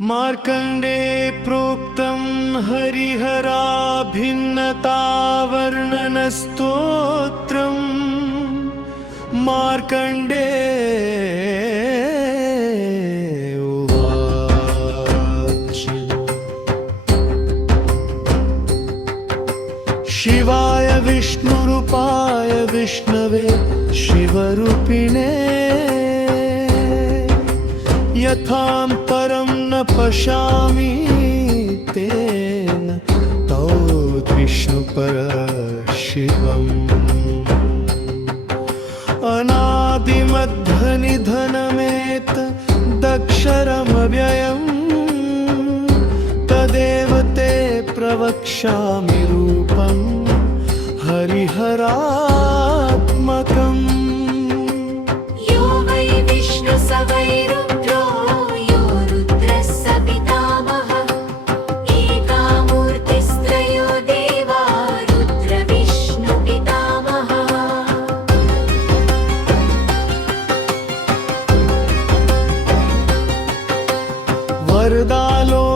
मार्कण्डे प्रोक्तं हरिहराभिन्नतावर्णनस्तोत्रम् मार्कण्डे उवाच। शिवाय विष्णुरूपाय विष्णवे शिवरूपिणे यथान्तरं न पश्यामि तेन तौ विष्णुपरशिवम् अनादिमध्वनिधनमेतदक्षरमव्ययम् तदेव ते प्रवक्ष्यामि रूपं हरिहरात्मकम्। यो वै विष्णु स वै रुद्रो यो रुद्रः स पितामहः एकामूर्तिस्त्रयो देवा रुद्रविष्णु पितामहः।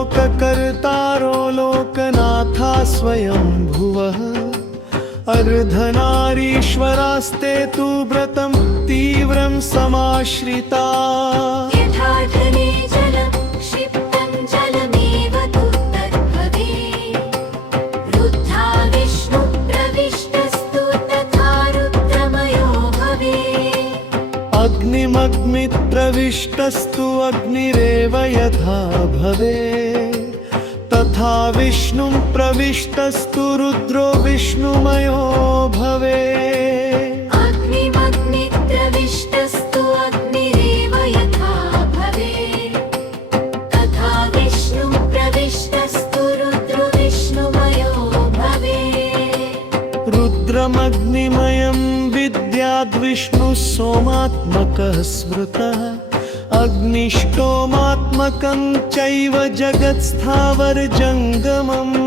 वरदालोककर्तारो लोकनाथा स्वयं भुवः अर्धनारीश्वरास्ते तु व्रतं तीव्रं समाश्रिता। यथार्धने जलं क्षिप्तं जलमेव तु तद्भवेत् रुद्धा विष्णु प्रविष्टस्तु तथा रुद्रमयो भवेत्। अग्निमग्निप्रविष्टस्तु अग्निरेव यथा भवेत् तथा विष्णुं प्रविष्टस्तु रुद्रो विष्णुमयो भवेत्। अग्निमग्निप्रविष्टस्तु अग्निरेव यथा भवेत् तथा विष्णुं प्रविष्टस्तु रुद्रो विष्णुमयो भवेत्। रुद्रमग्निमयं विद्याद्विष्णुः सोमात्मकः स्मृतः अग्निष्टोमात्मकं चैव जगत्स्थावरजङ्गमम्।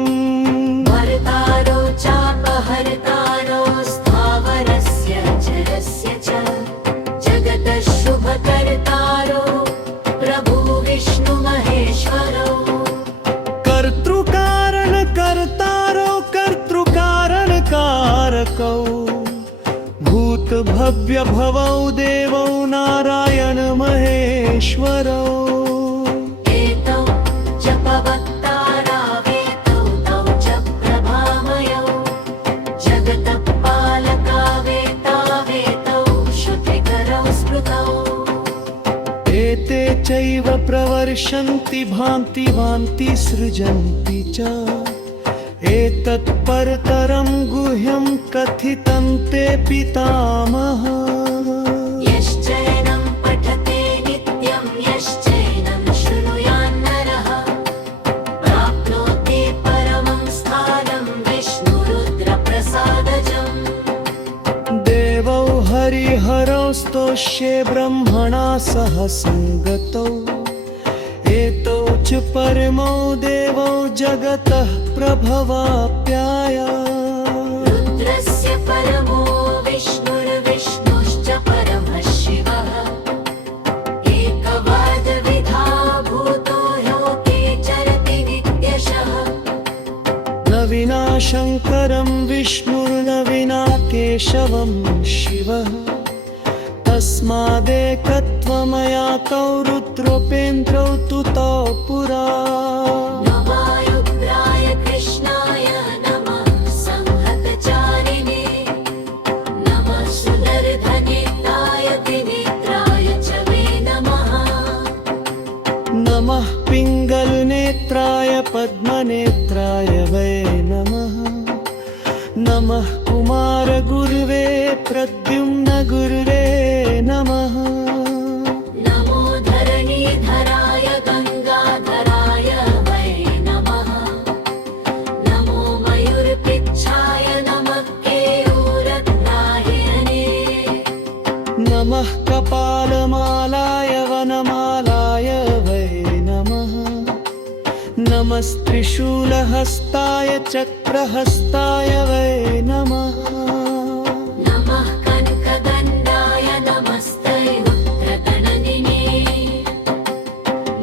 भर्तारो चापहर्तारो स्थावरस्य जरस्य च जगतः शुभकर्तारो प्रभु विष्णु महेश्वरो। कर्तृकारणकर्तारो कर्तृकारणकारकौ भूतभव्यभवौ देवौ नारायण महेश्वरौ। एतौ जपवक्तारा वेतौ तौ च प्रभामयौ जगतः पालका वेता वेतौ श्रुतिकरौ स्मृतौ। एते चैव प्रवर्षन्ति भान्ति भान्ति सृजन्ति च एतत् परतरं गुह्यं कथितं ते पितामह। यश्चैनं पठते नित्यं यश्चैनं शृणुयान्नरः प्राप्नोति परमं स्थानं विष्णुरुद्रप्रसादजम्। देवौ हरिहरौ स्तोष्ये ब्रह्मणा सह संगतौ एतौ च परमौ देवौ जगतः प्रभवाप्याय। रुद्रस्य परमो विष्णुर्विष्णुश्च परमः शिवः एकवादविधा भूतो लोके चरति नित्यशः। न विना शङ्करं विष्णुर्न विना केशवं शिवः तस्मादेकत्वमयातौ रुद्रोपेन्द्रौ तु तौ पुरा। नमायुग्राय कृष्णाय नमः संहतचारिणे नमः सुदर्धनेत्राय त्रिनेत्राय च वे नमः। नमः पिङ्गलनेत्राय पद्मनेत्राय वै नमः। नमः कुमारगुर्वे प्रद्युम्न गुर्वे नमः। नमो धरणीधराय गङ्गाधराय वै नमः। नमो मयूरपिच्छाय नमः केयूरत्नाहिरणे। नमः कपालमालाय वनमालाय वै नमः। नमस्त्रिशूलहस्ताय चक्रहस्ताय वै नमः। नमः कनकगण्डाय नमस्ते रुद्रगणनिने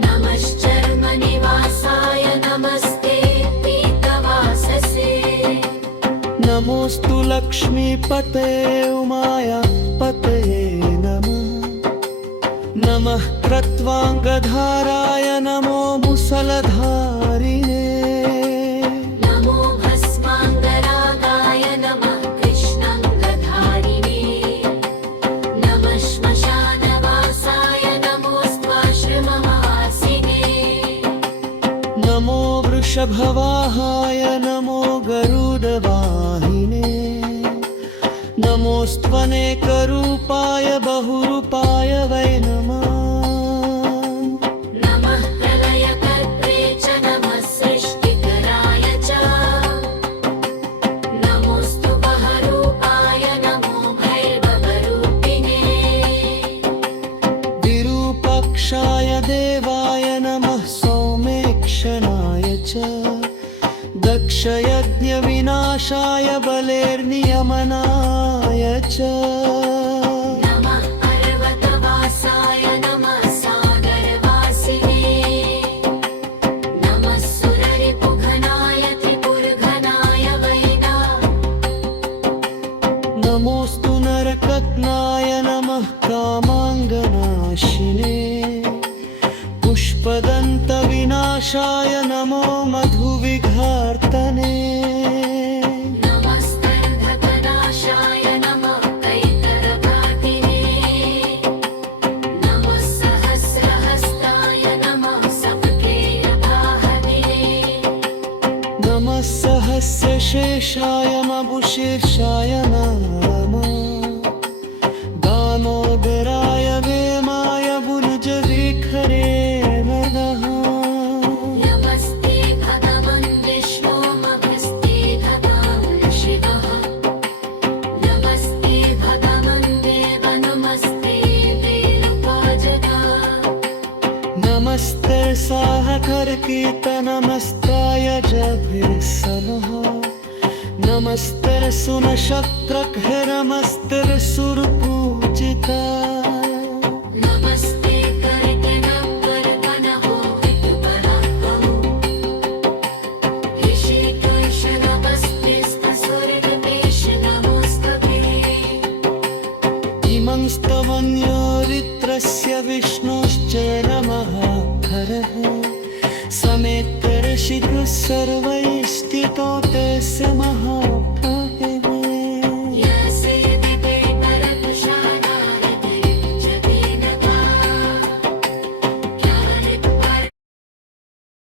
नमश्चर्मणे लक्ष्मीपते उमाया पतये नमः नमः क्रत्वाङ्गधाराय नमो मुसलधारिणे नमो भस्माङ्गरागाय नमः कृष्णाङ्गधारिणे नमः श्मशानवासाय नमोऽस्त्वाश्रमवासिने नमो वृषभवाहाय नमो गरुडवाहिने नमोऽस्त्वनेकरूपाय बहुरूपाय वै नमः नमः प्रलयकर्त्रे च नमः सृष्टिकराय च नमोऽस्तु बहरूपाय नमो भैरवरूपिणे विरूपाक्षाय देवाय नमः सौमेक्षणाय च दक्षयज्ञविनाशाय बलेर्नियमनाय च नमः पर्वतवासाय नमः सागरवासिने नमः सुररिपुघनाय त्रिपुरघनाय वै नमोऽस्तु नरकग्नाय नमः कामाङ्गनाशिने पुष्पदन्तविनाशाय नमो मधुविघार्तने नमस्कन्धकनाशाय नमः कैतरघाटिने नमः सहस्रहस्ताय नमः सपकेयदाहने नमः सहस्रशेषाय मबुशीर्षाय नमः दामोदराय वेमाय बुरुजविखरे नमः नमस्ते भगवन् विष्णोमभस्ते भगवान् शिवः नमस्ते भगवन् देव नमस्ते वेणुपाजगा नमस्ते साहकरकीर्तनमस्ताय जभिर्समः नमस्ते सुनशक्त्रघ्नमस्तिर्सुरपूजिता नमस्ते करगणवरगणहो विदुपराक्रमो ऋषिकेशनमस्तिस्कसुरगणेश नमोस्तुते इमं स्तवन्योरित्रस्य विष्णोश्च नमः हरः समेत्तर्षितः सर्वैः स्थितो तस्य महात्मा